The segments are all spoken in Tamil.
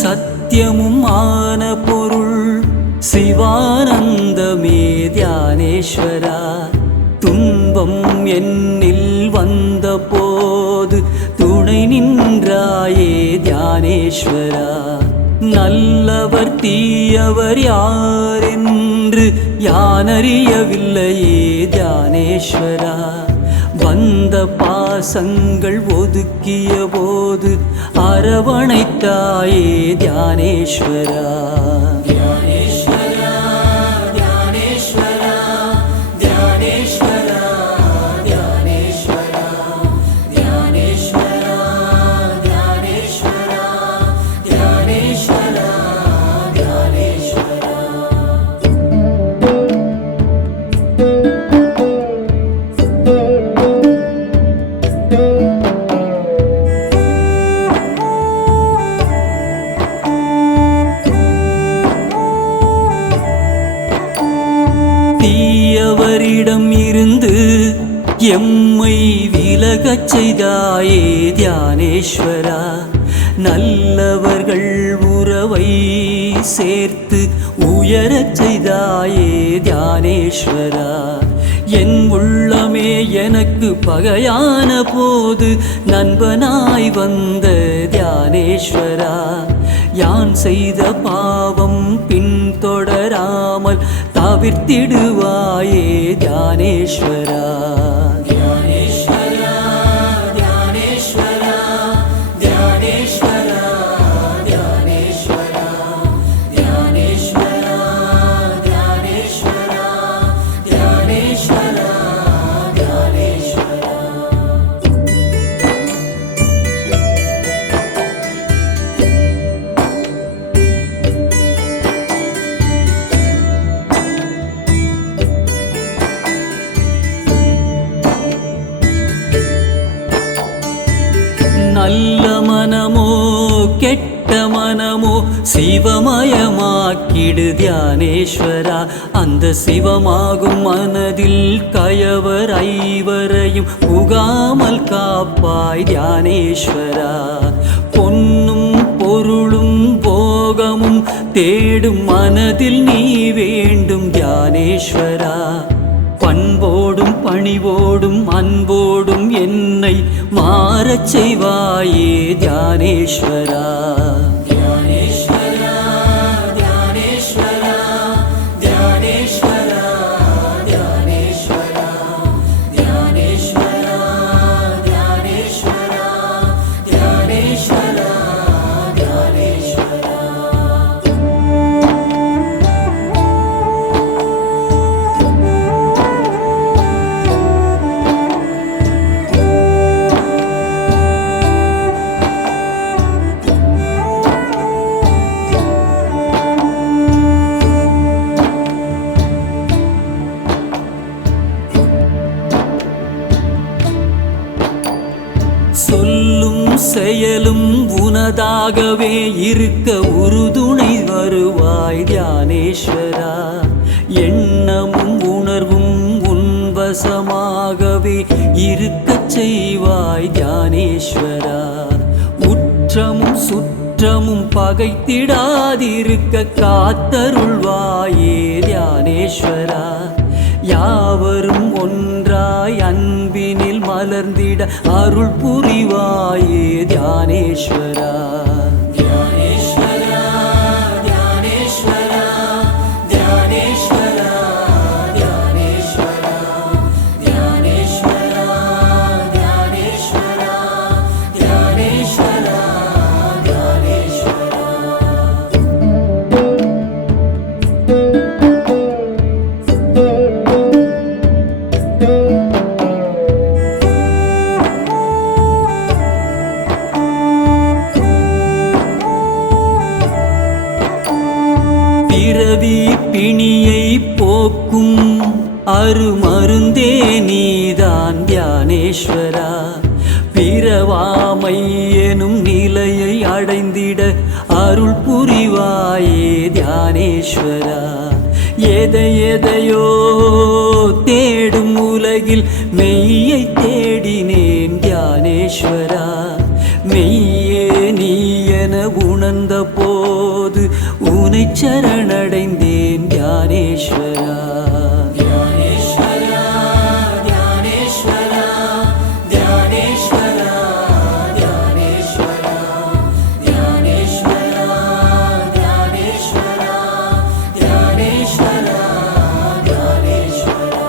சத்தியமும் ஆன பொருள் சிவானந்தமே தியானேஸ்வரா. துன்பம் என்னில் வந்த போது துணை நின்றாயே தியானேஸ்வரா. நல்லவர் தீயவர் யாரென்று யானறியவில்லையே தியானேஸ்வரா. வந்த பாசங்கள் ஒதுக்கிய போது அரவணைத்தாயே தியானேஸ்வரா. தியானேஸ்வரா தியானேஸ்வரா தியானேஸ்வரா தியானேஸ்வரா தியானேஸ்வரா தியானேஸ்வரா தியானேஸ்வரா தியானேஸ்வரா. தீயவரிடம் இருந்து எம்மை விலகச் செய்தாயே தியானேஸ்வரா. நல்லவர்கள் உறவை சேர்த்து உயரச் செய்தாயே தியானேஸ்வரா. என் உள்ளமே எனக்கு பகையான போது நண்பனாய் வந்த தியானேஸ்வரா. யான் செய்த பாவம் பின்தொடராமல் தவிர்த்திடுவாயே தியானேஸ்வரா. தியானேஸ்வரா தியானேஸ்வரா தியானேஸ்வரா தியானேஸ்வரா தியானேஸ்வரா தியானேஸ்வரா தியானேஸ்வரா தியானேஸ்வரா. நல்ல மனமோ கெட்ட மனமோ சிவமயமாக்கிடு தியானேஸ்வரா. அந்த சிவமாகும் மனதில் கயவர் ஐவரையும் புகாமல் காப்பாய் தியானேஸ்வரா. பொன்னும் பொருளும் போகமும் தேடும் மனதில் நீ வேண்டும் தியானேஸ்வரா. பண்போடும் பணிவோடும் அன்போடும் என்னை மாறச் செய்வாயே தியானேஸ்வரா. தியானேஸ்வரா தியானேஸ்வரா தியானேஸ்வரா தியானேஸ்வரா தியானேஸ்வரா தியானேஸ்வரா தியானேஸ்வரா தியானேஸ்வரா. சொல்லும் செயலும் உனதாகவே இருக்க உறுதுணை வருவாய் தியானேஸ்வரா. எண்ணமும் உணர்வும் உன்வசமாகவே இருக்கச் செய்வாய் தியானேஸ்வரா. உற்றமும் சுற்றமும் பகைத்திடாதிருக்க காத்தருள்வாயே தியானேஸ்வரா. யாவரும் ஒன்றாய் அன்பினில் மலர்ந்திட அருள் புரிவாயே தியானேஸ்வரா. தியானேஸ்வரா தியானேஸ்வரா தியானேஸ்வரா தியானேஸ்வரா தியானேஸ்வரா தியானேஸ்வரா தியானேஸ்வரா தியானேஸ்வரா. பிறவி பிணியை போக்கும் அருமருந்தே நீதான் தியானேஸ்வரா. பிறவாமை எனும் நிலையை அடைந்திட அருள் புரிவாயே தியானேஸ்வரா. எதையோ தேடும் உலகில் மெய்யை தேடினேன் தியானேஸ்வரா. மெய்யே நீ என உணர்ந்த போ உன்னை சரணடைந்தேன் தியானேஸ்வரா. தியானேஸ்வரா தியானேஸ்வரா தியானேஸ்வரா தியானேஸ்வரா தியானேஸ்வரா தியானேஸ்வரா தியானேஸ்வரா தியானேஸ்வரா.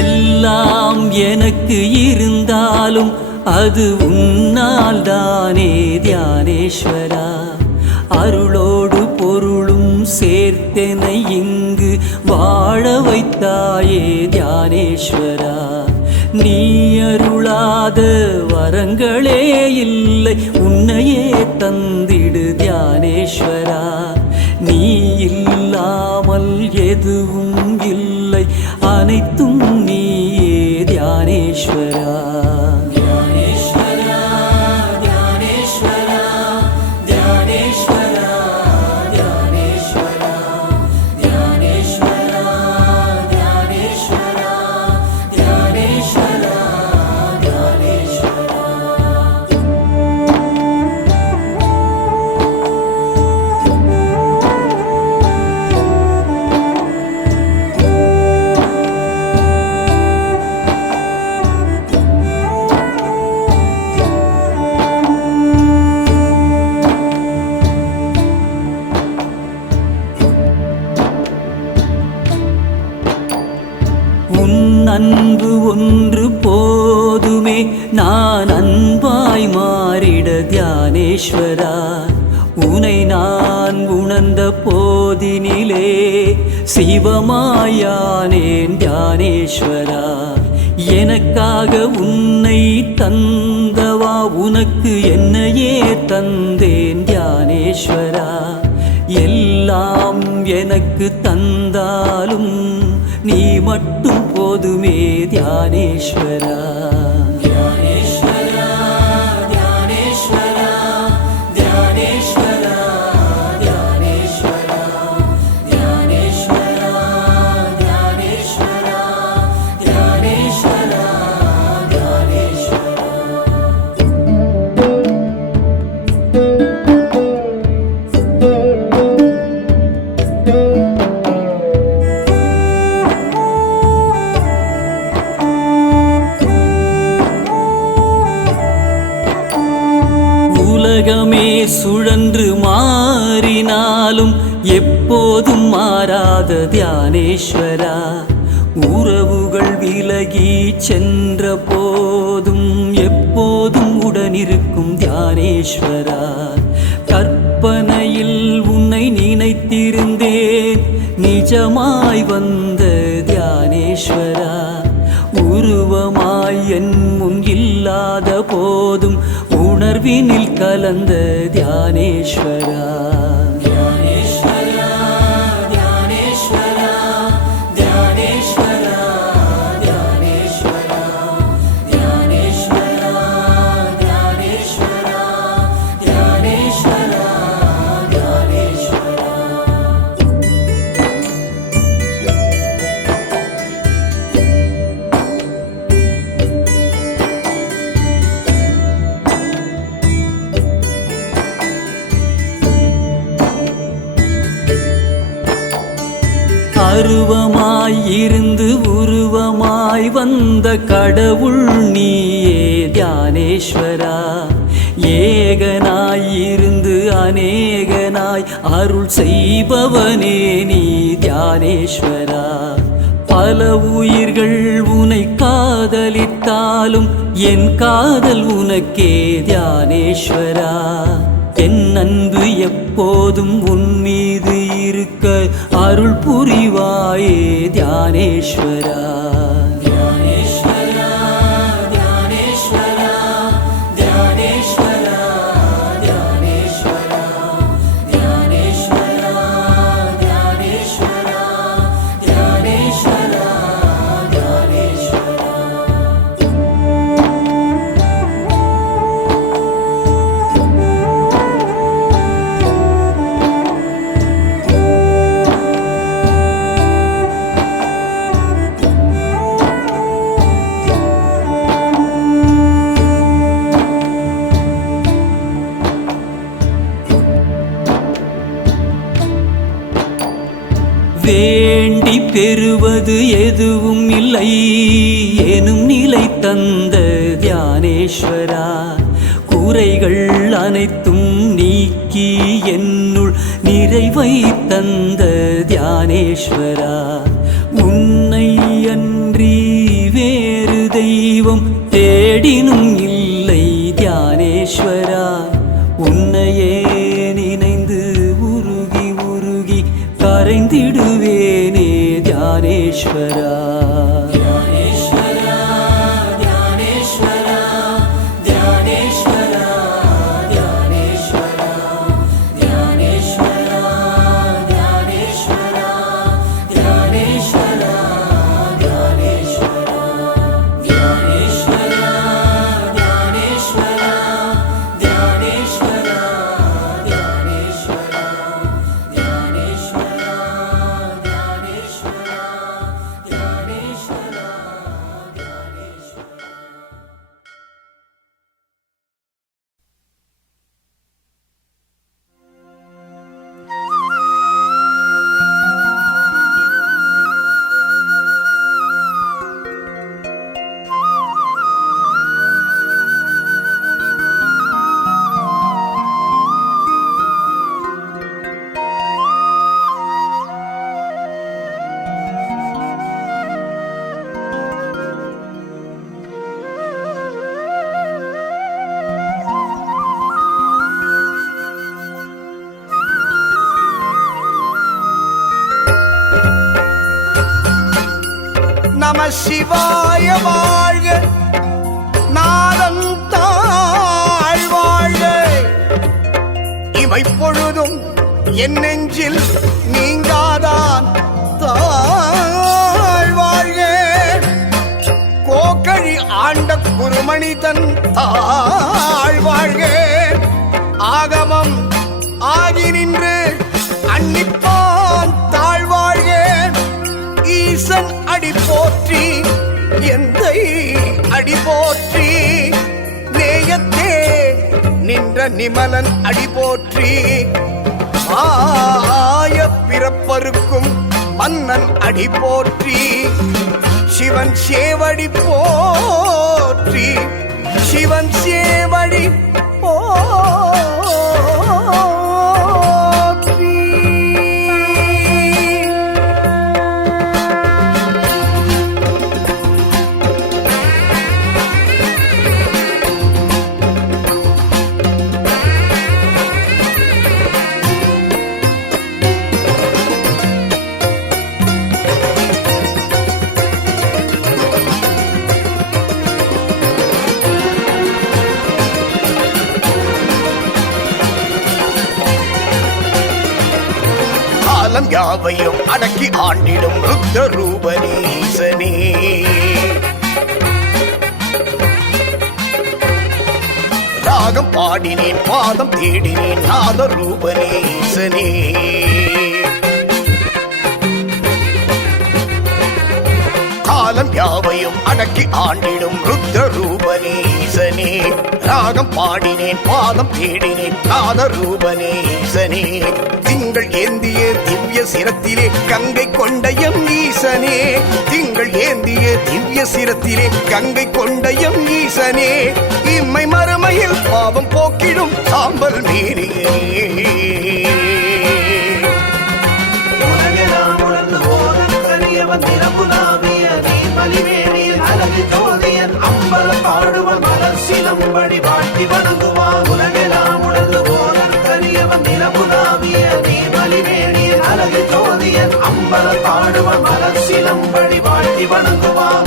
எல்லாம் எனக்கு இருந்தாலும் அது உன்னால் தானே தியானேஸ்வரா. அருளோடு பொருளும் சேர்த்தெனை இங்கு வாழ வைத்தாயே தியானேஸ்வரா. நீ அருளாத வரங்களே இல்லை, உன்னையே தந்திடு தியானேஸ்வரா. நீ இல்லாமல் எதுவும் இல்லை, அனைத்தும் நீயே தியானேஸ்வரா. தியானேஸ்வரா தியானேஸ்வரா தியானேஸ்வரா தியானேஸ்வரா தியானேஸ்வரா தியானேஸ்வரா தியானேஸ்வரா தியானேஸ்வரா. உன் அன்பு ஒன்று போதுமே, நான் அன்பாய் மாறிட தியானேஸ்வரா. உனை நான் உணர்ந்த போதினிலே சிவமாயானேன் தியானேஸ்வரா. எனக்காக உன்னை தந்தவா, உனக்கு என்னையே தந்தேன் தியானேஸ்வரா. எல்லாம் எனக்கு தந்தாலும் நீ மட்டும் போதுமே தியானேஸ்வரா. தியானேஸ்வரா தியானேஸ்வரா தியானேஸ்வரா தியானேஸ்வரா தியானேஸ்வரா தியானேஸ்வரா தியானேஸ்வரா தியானேஸ்வரா. உலகமே சுழன்று மாறினாலும் எப்போதும் மாறாத தியானேஸ்வரா. உறவுகள் விலகி சென்ற போதும் எப்போதும் உடனிருக்கும் தியானேஸ்வரா. கற்பனையில் உன்னை நினைத்திருந்தேன், நிஜமாய் வந்த தியானேஸ்வரா. உருவமாய் என் முன் இல்லாத போதும் உணர்வினில் கலந்த தியானேஸ்வரா. தியானேஸ்வரா தியானேஸ்வரா தியானேஸ்வரா தியானேஸ்வரா தியானேஸ்வரா தியானேஸ்வரா தியானேஸ்வரா தியானேஸ்வரா. அருவமாய் இருந்து உருவமாய் வந்த கடவுள் நீயே தியானேஸ்வரா. ஏகனாய் இருந்து அநேகனாய் அருள் செய்பவனே நீ தியானேஸ்வரா. பல உயிர்கள் உனை காதலித்தாலும் என் காதல் உனக்கே தியானேஸ்வரா. என் அன்பு எப்போதும் உன் மீது இருக்க அருள் புரிவாயே தியானேஸ்வரா. தியானேஸ்வரா தியானேஸ்வரா தியானேஸ்வரா தியானேஸ்வரா தியானேஸ்வரா தியானேஸ்வரா தியானேஸ்வரா தியானேஸ்வரா. பெறுவது எதுவும் இல்லை எனும் நிலை தந்த தியானேஸ்வரா, குறைகள் அனைத்தும் நீக்கி என்னுள் நிறைவை தந்த தியானேஸ்வரா, உன்னை அன்றி வேறு தெய்வம் தேடினும் இல்லை தியானேஸ்வரா, உன்னையே நினைந்து உருகி உருகி கரைந்திடுவேனே தியானேஸ்வரா. நம சிவாய வாழ்க, நாதம் தாழ் வாழ்க, இமைப்பொழுதும் என் நெஞ்சில் நீங்காதான் தாழ் வாழ்க, கோக்கழி ஆண்ட குருமணி தன் தாழ் வாழ்க, ஆகமம் ஆகி நின்று அன்னிப்பான் தாழ் வாழ்க, ஈசன் அடி போற்றி எந்தை அடி போற்றி, நேயத்தே நின்ற நிமலன் அடி போற்றி, ஆய பிறப்பருக்கும் மன்னன் அடி போற்றி, சிவன் சேவடி போற்றி, சிவன் சேவடி யாவையும் அடக்கி ஆண்டிடும் ருத்ர ரூபனீசனே, ராகம் பாடினேன் பாதம் தேடினேன் நாத ரூபனீசனே, காலம் யாவையும் அடக்கி ஆண்டிடும் ருத்ர ரூபனீசனே, ராகம் பாடினேன் பாதம் தேடினேன் நாத ரூபனீசனே, திங்கள் ஏந்திய திவ்ய சிரத்திலே கங்கை கொண்டயம் ஈசனே, திங்கள் ஏந்திய திவ்ய சிரத்திலே கங்கை கொண்டயம் ஈசனே, இம்மை மறுமையில் பாவம் போக்கிடும் சாம்பல் மீறியே, உலகெல்லாம் உணர்ந்து போதன் கரியவன் நிரம்புலாவிய நீர்மலிவேணியில் அழகு ஜோதியன் அம்பலம் பாடுவன் மலர் சிலம்படி வாட்டி வணங்குவான், உலகெல்லாம் உணர்ந்து போதன் கரியவன் நிரம்புலாவிய நீர்மலிவேணியில் அழகு ஜோதியன் அம்பலம் பாடுவன் மலர் சிலம்படி வாட்டி வணங்குவான்.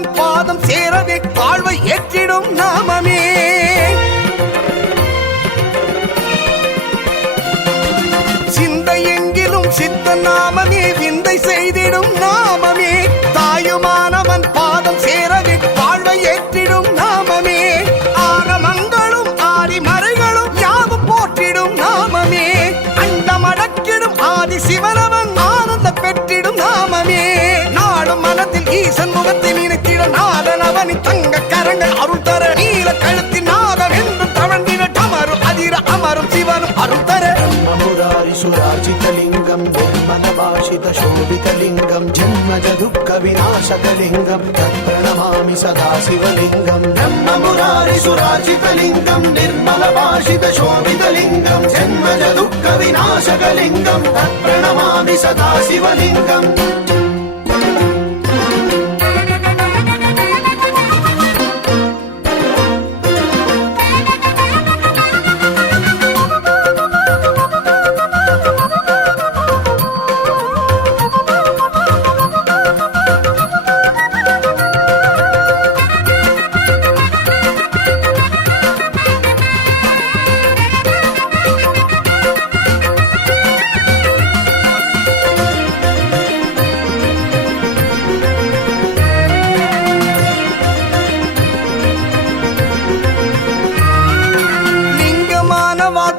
தாயுமானவன் பாதம் சேரவே வாழ்வை ஏற்றிடும் நாமமே. சிந்தை எங்கிலும் சித்த நாமமே, விந்தை செய்திடும் நாமமே. தாயுமானவன் பாதம் சேரவே வாழ்வை ஏற்றிடும் நாமமே. ஆகமங்களும் ஆதிமறைகளும் யாவும் போற்றிடும் நாமமே. அண்டமடக்கிடும் ஆதி சிவனவன் ஆனந்த பெற்றிடும் நாமமே. நாடும் மனத்தில் ஈசன் முகத்தை நினைத்திட நாதன் அவனின் தங்க கரங்கள் அருள் தர நீல கழுத்தின் நாதம் என்றும் தவழ்ந்திட அமரும் அதிர அமரும் சிவனும் அருள் தர. சுராஜிதலிங்கம் ஜன்மனபாஷிதசோபிதலிங்கம் ஜன்மஜ துக்க விநாசகலிங்கம் தத்பிரணமாமி சதா சிவலிங்கம். பிரம்மமுராரி சுராஜிதலிங்கம் நிர்மலபாஷிதசோபிதலிங்கம் ஜன்மஜ துக்க விநாசகலிங்கம் தத்பிரணமாமி சதா சிவலிங்கம்.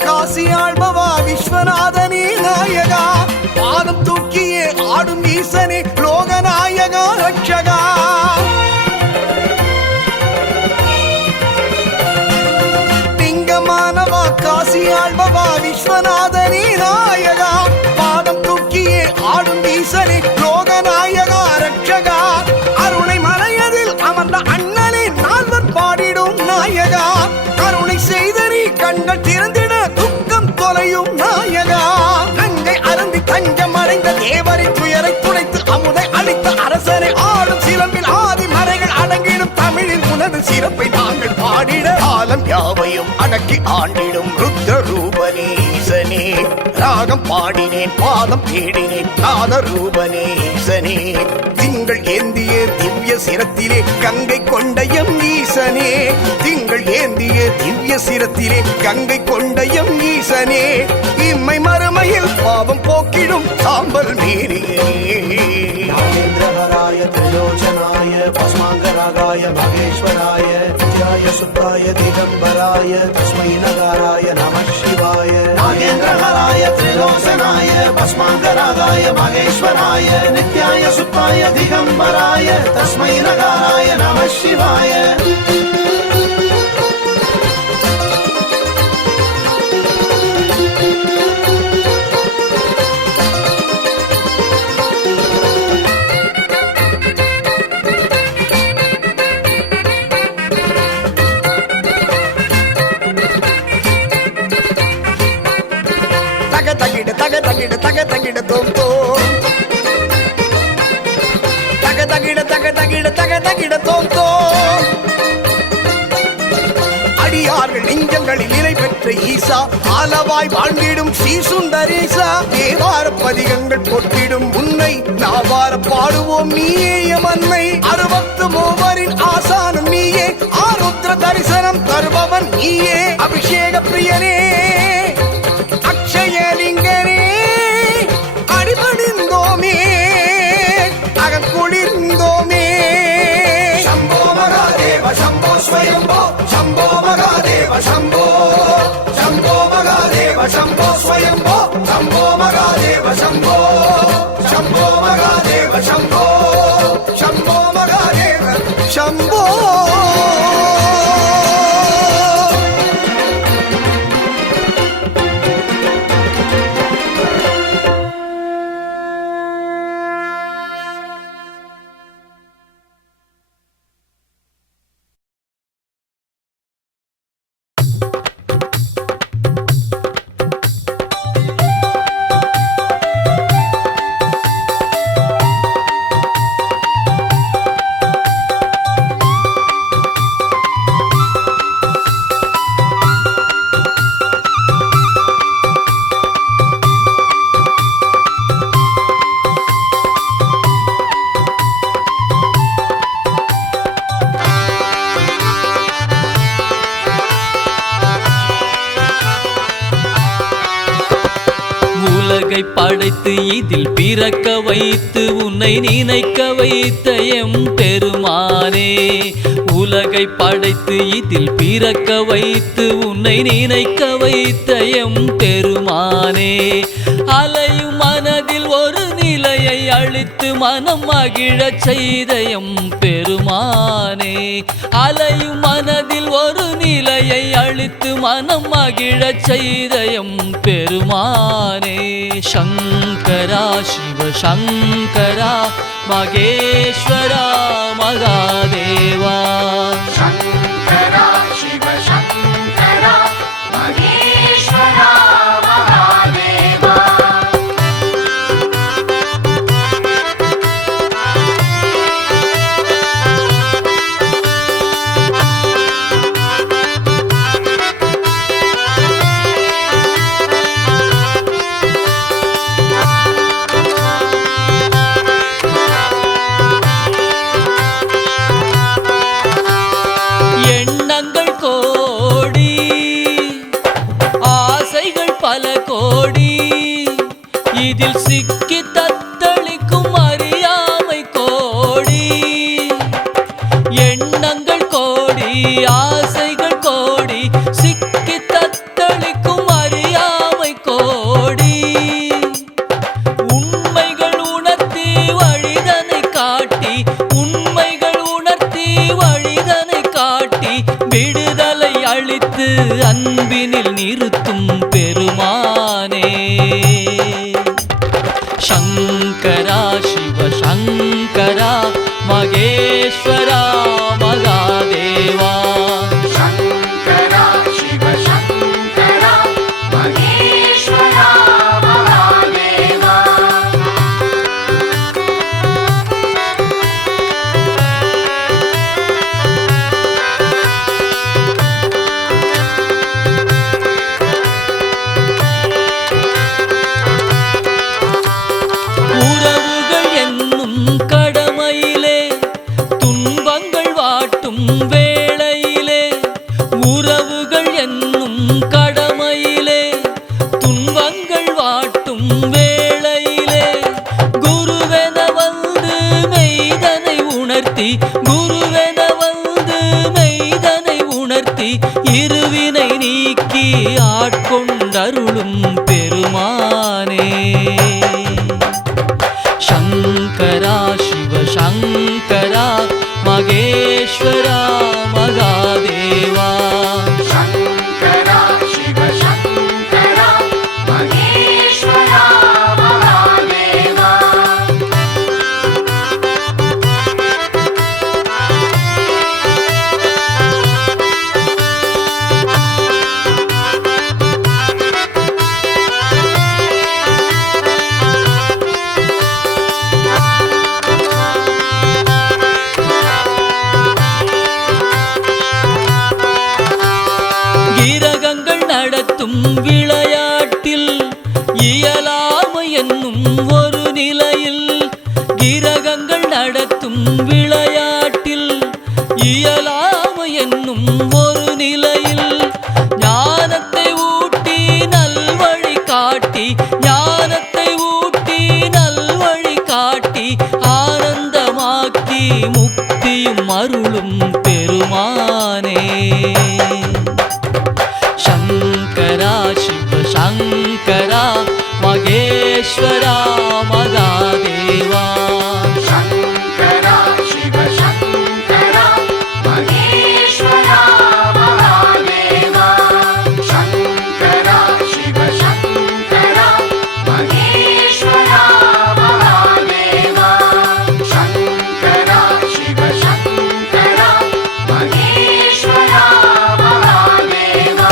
காசியாழ்பவா விஸ்வநாதனே நாயகா, பாதம் தூக்கியே ஆடும் ஈசனே லோகநாயகா ரட்சகா. லிங்கமானவா காசியாழ்பவா விஸ்வநாதனே நாயகா, பாதம் தூக்கியே ஆடும் ஈசனே லோகநாயகா ரட்சகா. அருணை மலையதில் அமர்ந்த அண்ணனே நால்வர் பாடிடும் நாயகா. கருணை செய்த நீ கண்கள் திறந்திட துக்கம் தொலையும் நாயகா. கங்கை அருந்தி தஞ்சம் அடைந்த தேவரின் துயரை துடைத்து அமுதை அளித்த அரசனை ஆடும் சிலம்பில் ஆதி மறைகள் அடங்கிடும் தமிழில் உனது சிறப்பை நாங்கள் பாடிட. காலம் யாவையும் அடக்கி ஆண்டிடும் ருத்ர ரூபனீசனே. ராகம் பாடினேன் பாதம் தேடினேன் நாத ரூபனீசனே. திங்கள் ஏந்திய திவ்ய சிரத்திலே கங்கை கொண்டயம் ஈசனே. திங்கள் ஏந்திய திவ்ய சிரத்திலே கங்கை கொண்டயம் ஈசனே. இம்மை மறுமையில் பாவம் போக்கிடும் சாம்பல் மீறியே. நாகேந்திரஹராய திரிலோச்சனாய பஸ்மாங்கராகாய மகேஸ்வராய நித்யாய சுத்தாய திகம்பராய தஸ்மை நகாராய நமः சிவாய. நாகேந்திரஹராய திரிலோச்சனாய பஸ்மாங்கராகாய மகேஸ்வராய நித்யாய சுத்தாய திகம்பராய தஸ்மை நகாராய நமः சிவாய. தக தகிட தக தகிட தோம் தோம். தக தகிட தக தகிட தக தகிட தோம் தோம். அடியார்கள் நெஞ்சங்களில் நிலை பெற்ற ஈசா, ஆலவாய் வாழ்ந்திடும் ஸ்ரீ சுந்தரேசா. தேவார பதிகங்கள் போற்றிடும் உன்னை நாவார பாடுவோம் நீயே மன்னை. 63 ஆசானும் நீயே, ஆருத்ர தரிசனம் தருபவன் நீயே. அபிஷேக பிரியனே அக்ஷயலிங்கனே அடிபணிந்தோமே அகக்குளிர்ந்தோமே. शम्भो महादेव शम्भो स्वयम्भो शम्भो महादेव शम्भो शम्भो महादेव शम्भो स्वयम्भो शम्भो महादेव शम्भो शम्भो महादेव शम्भो शम्भो महादेव शम्भो. படைத்து இதில் பிறக்க வைத்து உன்னை நினைக்க வைத்த எம் பெருமானே. உலகை படைத்து இதில் பிறக்க வைத்து உன்னை நினைக்க வைத்த எம் பெருமானே. அலையும் மனதில் ஒரு நிலையை அளித்து மனம் மகிழச் செய்த எம் பெருமானே. அலையும் மனதில் ஒரு நிலையை அளித்து மனம் மகிழச் செய்த எம் பெருமானே. சங்கரா சிவ சங்கரா மகேஸ்வரா மகாதேவா. சங்கரா சிவ சங்கரா மகேஸ்வரா மகாதேவா. எண்ணங்கள் கோடி ஆசைகள் பல கோடி இதில் சிக்கி தத்தளிக்கும் அறியாமை கோடி. எண்ணங்கள் கோடி ஆசைகள் கோடி சிக்கி தத்தளிக்கும் அறியாமை கோடி. உண்மைகள் உணர்த்தி வழிதனை காட்டி உண்மைகள் உணர்த்தி வழிதனை காட்டி விடுதலை அளித்து அன்பினில் நிறுத்தும் பெருமானே. சங்கரா சிவ சங்கரா மகேஸ்வரா மகாதேவா. சங்கரா சிவ சங்கரா மகேஸ்வரா மகாதேவா. உறவுகள் என்னும் கடமையிலே துன்பங்கள் வாட்டும் வேளையிலே. உறவுகள் என்னும் கடமையிலே துன்பங்கள் வாட்டும் வேளையிலே. குருவென வந்து மெய்தனை உணர்த்தி குருவென வந்து மெய்தனை உணர்த்தி இருவினை நீக்கி ஆட்கொண்டருளும் பெருமானே. சங்கரா சிவ சங்கரா மகேஸ்வரா மகாதேவா. சங்கரா சிவ சங்கரா மகேஸ்வரா மகாதேவா. கிரகங்கள் நடத்தும் விளையாட்டில் இயலாமை என்னும் ஒரு நிலையில். கிரகங்கள் நடத்தும் விளையாட்டில் இயலாமை என்னும் ஒரு நிலையில். ஞானத்தை ஊட்டி நல்வழி காட்டி ஞானத்தை ஊட்டி நல்வழி காட்டி ஆனந்தமாக்கி முக்தியும் அருளும் பெருமானே. சங்கரா சிவ சங்கரா மகேஸ்வரா மகாதேவா. சங்கரா சிவ சங்கரா மகேஸ்வரா மகாதேவா. சங்கரா சிவ சங்கரா மகேஸ்வரா மகாதேவா. சங்கரா சிவ சங்கரா மகேஸ்வரா மகாதேவா.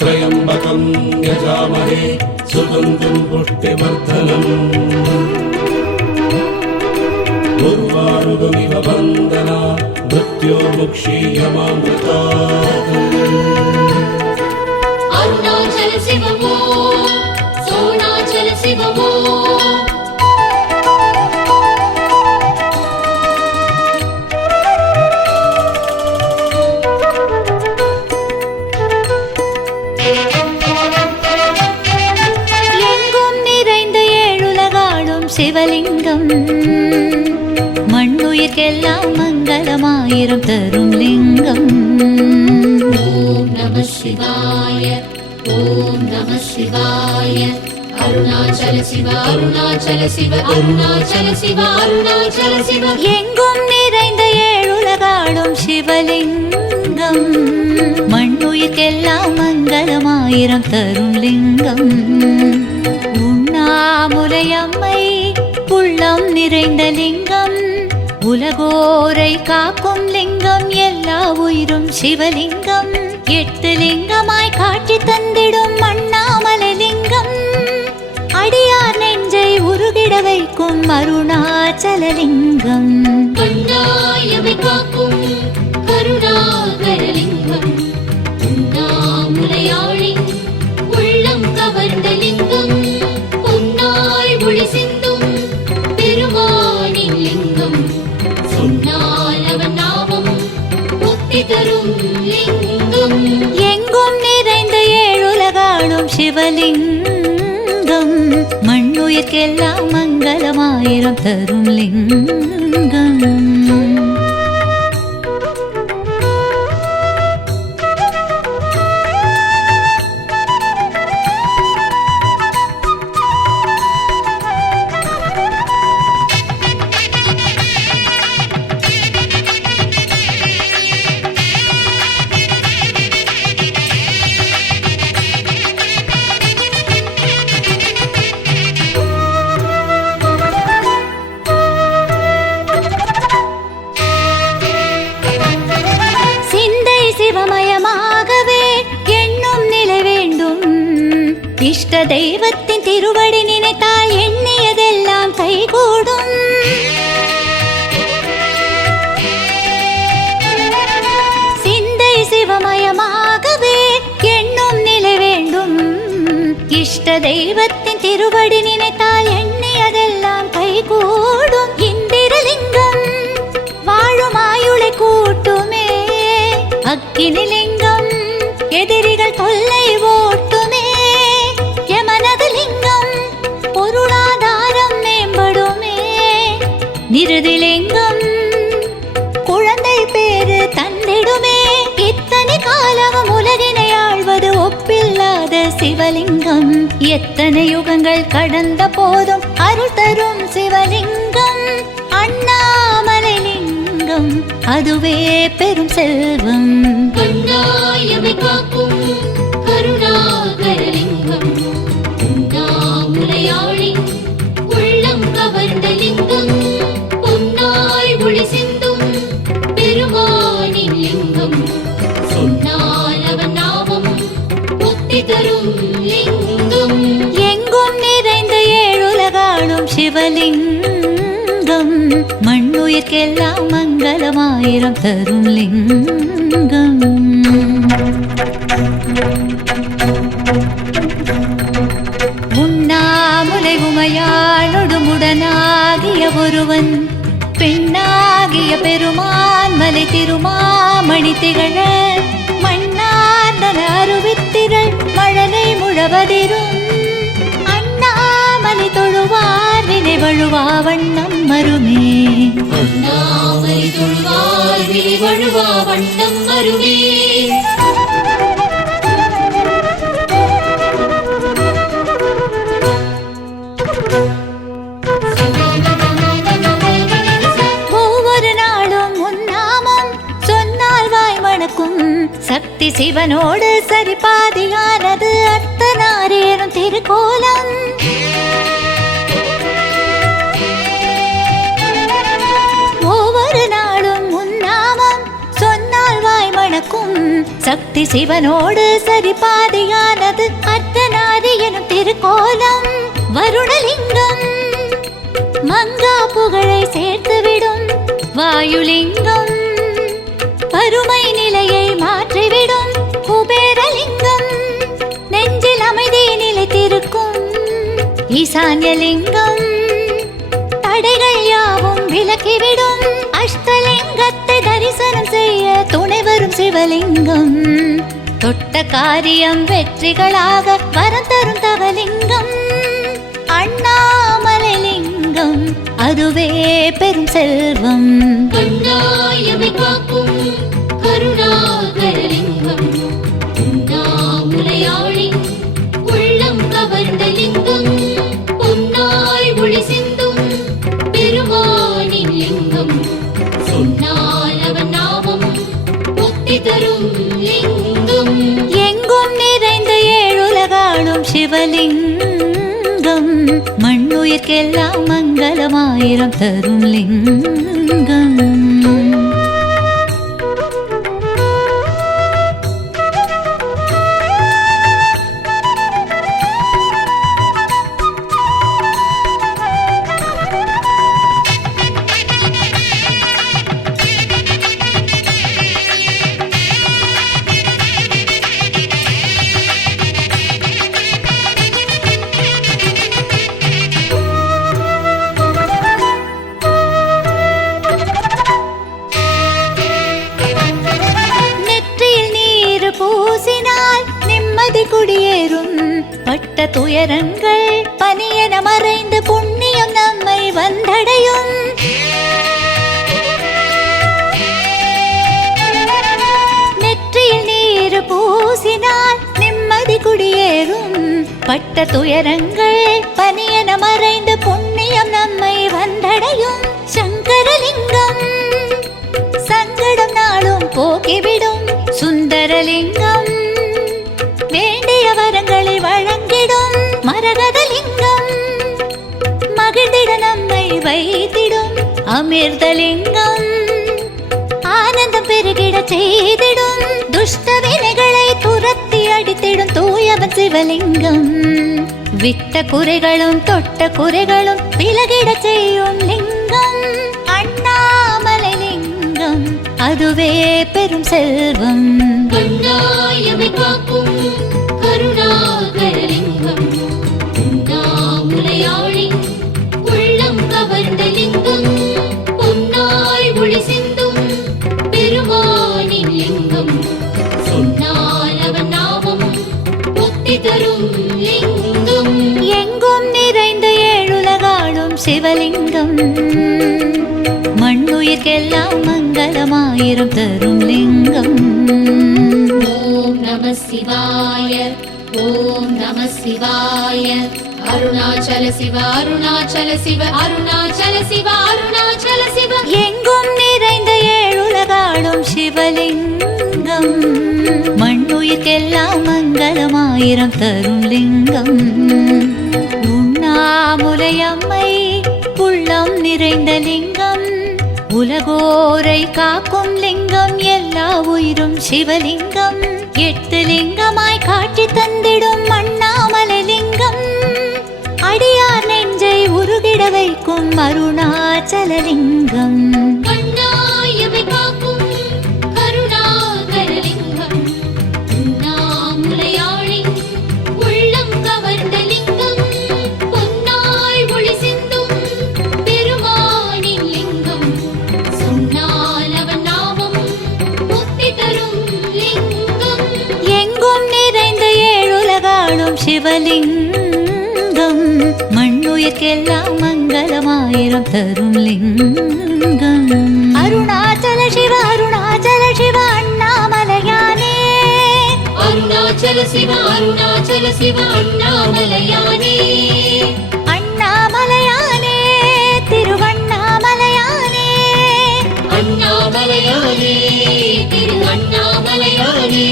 त्र्यम्बकं यजामहे सुगन्धिं पुष्टिवर्धनम् उर्वारुकमिव वन्दना मृत्योर्मुक्षीयमामृतात् अरुणाचल शिवमो सोणाचल शिवमो மங்களமாயிரம் தரும் லிங்கம். ஓம் நம சிவாய, ஓம் நம சிவாய. அருணாச்சல சிவ, அருணாச்சல சிவ, அருணாச்சல சிவ, அருணாச்சல சிவ. எங்கும் நிறைந்த ஏழுலகாடும் சிவலிங்கம், மண்ணுயிர்க்கெல்லாம் மங்களமாயிரம் தரும் லிங்கம். உண்ணாமுலையம்மை உள்ளம் நிறைந்த லிங்கம், உலகோரை காக்கும் லிங்கம், எல்லா உயிரும் சிவலிங்கம். 8 லிங்கமாய் காட்சி தந்திடும் அண்ணாமலை லிங்கம், அடியார் நெஞ்சை உருகிட வைக்கும் அருணாச்சலலிங்கம். கண்ணாயமை காக்கும் கருணாகரலிங்கம், உண்ணாமுலையாளி உள்ளம் கவர்ந்த லிங்கம், பொன்னாய் ஒளி சிந்தும் பெருமானின் லிங்கம், சொன்னால் அவன் நாமம் முக்தி தரும் லிங்கம். எங்கும் நிறைந்த ஏழுலகாடும் சிவலிங்கம், மண்ணுயிர்க்கெல்லாம் மங்களமாயிரம் தரும் லிங்கம். இஷ்ட தெய்வத்தின் திருவடி நினைத்தால் எண்ணியதெல்லாம் கைகூடும். சிந்தை சிவமயமாகவே எண்ணும் நிலை வேண்டும். இஷ்ட தெய்வத்தின் திருவடி நினைத்தால் எண்ணியதெல்லாம் கைகூடும். இந்திரலிங்கம் வாழும் ஆயுளை கூட்டுமே, அக்கினிலிங்கம் எதிரிகள் தொல்லை ஓட்டுமே, யமனது லிங்கம் பொருளாதாரம் மேம்படுமே, நிருதிலிங்கம் குழந்தை பேரு தந்திடுமே. இத்தனை காலமும் உலகினை ஆழ்வது ஒப்பில்லாத சிவலிங்கம், எத்தனை யுகங்கள் கடந்த போதும் அருள் தரும் சிவலிங்கம். அண்ணாமலை லிங்கம் அதுவே பெரும் செல்வம். கண்ணாயமை காக்கும் கருணாகரலிங்கம், உண்ணாமுலையாளி உள்ளம் கவர்ந்த லிங்கம், பொன்னாய் ஒளி சிந்தும் பெருமானின் லிங்கம், சொன்னால் அவன் நாமம் முக்தி தரும் லிங்கம். எங்கும் நிறைந்த ஏழுலகாடும் சிவலிங்கம், மண்ணுயிர்க்கெல்லாம் மங்களமாயிரம் தரும் லிங்கம். உண்ணாமுலை உமையாளொடுமுடனாகிய ஒருவன், பெண்ணாகிய பெருமான் மலை திருமாமணி திகழ, மண்ணார்ந்தன அருவித்திரள் மழலை முழவதிரும், அண்ணாமலை தொழுவார் வினை வழுவா வண்ணம் மருமே. அண்ணாமலை தொழுவார் வினை வழுவா வண்ணம் மருமே. ஒவ்வொரு நாளும் உன்னாமம் சொன்னால் வாய் மணக்கும், சக்தி சிவனோடு சரிபாதியானது அர்த்தநாரேறும் திருக்கோலம். ஒவ்வொரு நாளும் உன்னாமம் சொன்னால் வாய் மணக்கும், சக்தி சிவனோடு சரிபாதியானது அர்த்தநாரி எனும் திருக்கோலம். வருணலிங்கம் மங்கா புகழை சேர்த்துவிடும், வாயுலிங்கம் வறுமை நிலையை மாற்றிவிடும், குபேரலிங்கம் நெஞ்சில் அமைதி நிலைத்திருக்கும், ஈசான்யலிங்கம் தடைகள் யாவும் விலக்கிவிடும், அஷ்டலிங்கத்தை தரிசனம் செய்ய துணை வரும் சிவலிங்கம், தொட்ட காரியம் வெற்றிகளாக வரம் தரும் தவலிங்கம். அண்ணாமலை லிங்கம் அதுவே பெரும் செல்வம். கண்ணாயமை காக்கும் கருணாகரலிங்கம் உண்ணாமுலையாளின் உள்ளம் கவர்ந்த லிங்கம் பொன்னாய் ஒளி சிந்தும் பெருமானின் லிங்கம் சொன்னால் அவன் நாமம் முக்தி தரும் லிங்கம். எங்கும் நிறைந்த ஏழுலகாளும் சிவலிங்கம் மண்ணுயிர்க்கெல்லாம் மங்களமாயிரம் தரும் லிங்கம். பூசினால் நிம்மதி குடியேறும். பட்ட துயரங்கள் பனியென மறைந்து புண்ணியம் நம்மை வந்தடையும். நெற்றியில் நீர் பூசினால் நிம்மதி குடியேறும். பட்ட துயரங்கள் பனியென மறைந்து புண்ணியம் நம்மை வந்தடையும். சங்கரலிங்கம் சங்கடம் நாளும் போக்கிவிடும். சுந்தரலிங்கம் வேண்டிய வரங்களை வழங்கிடும். மரகதலிங்கம் மகிழ்ந்திட நம்மை வைத்திடும். அமிர்தலிங்கம் ஆனந்தம் பெருகிட செய்திடும். துஷ்ட வினைகளை துரத்தி அடித்திடும் தூயவன் சிவலிங்கம். விட்ட குறைகளும் தொட்ட குறைகளும் விலகிட செய்யும் லிங்கம். அண்ணாமலை லிங்கம் அதுவே பெரும் செல்வம். கண்ணாயமை காக்கும் கருணாகரலிங்கம் உண்ணாமுலையாளின் உள்ளம் கவர்ந்த லிங்கம் பொன்னாய் ஒளி சிந்தும் பெருமானின் லிங்கம் சொன்னால் அவன் நாமம் முக்தி தரும் லிங்கம். எங்கும் நிறைந்த ஏழுலகாளும் சிவலிங்கம் மண்ணுயிர்க்கெல்லாம் மங்களமாயிரம் தரும் லிங்கம். ஓம் நம சிவாய ஓம் நம சிவாய அருணாச்சல சிவ அருணாச்சல சிவ அருணாச்சல சிவ அருணாச்சல சிவ. எங்கும் நிறைந்த ஏழுலகாளும் சிவலிங்கம் மண்ணுயிர்க்கெல்லாம் மங்களமாயிரம் தரும் லிங்கம். உண்ணாமுலையம்மை உள்ளம் நிறைந்த லிங்கம் உலகோரை காக்கும் லிங்கம். எல்லா உயிரும் சிவலிங்கம் 8 லிங்கமாய் காட்சி தந்திடும் அண்ணாமலை லிங்கம். அடியார் நெஞ்சை உருகிட வைக்கும் அருணாச்சலலிங்கம். கண்ணாயமை காக்கும் கருணாகரலிங்கம் உண்ணாமுலையாளின் உள்ளம் கவர்ந்த லிங்கம் பொன்னாய் ஒளி சிந்தும் பெருமானின் லிங்கம் சொன்னால் அவன் நாமம் முக்தி தரும் லிங்கம். எங்கும் நிறைந்த ஏழுலகாளும் சிவலிங்கம் மண்ணுயிர்க்கெல்லாம் மங்களமாயிரம் தரும் லிங்கம். அருணாச்சல சிவ அருணாச்சல சிவ அண்ணாமலையானே. அருணாச்சல சிவ அருணாச்சல சிவ அண்ணாமலையானே. அண்ணாமலையானே திருவண்ணாமலையானே. அண்ணாமலையானே திரு அண்ணாமலையானே.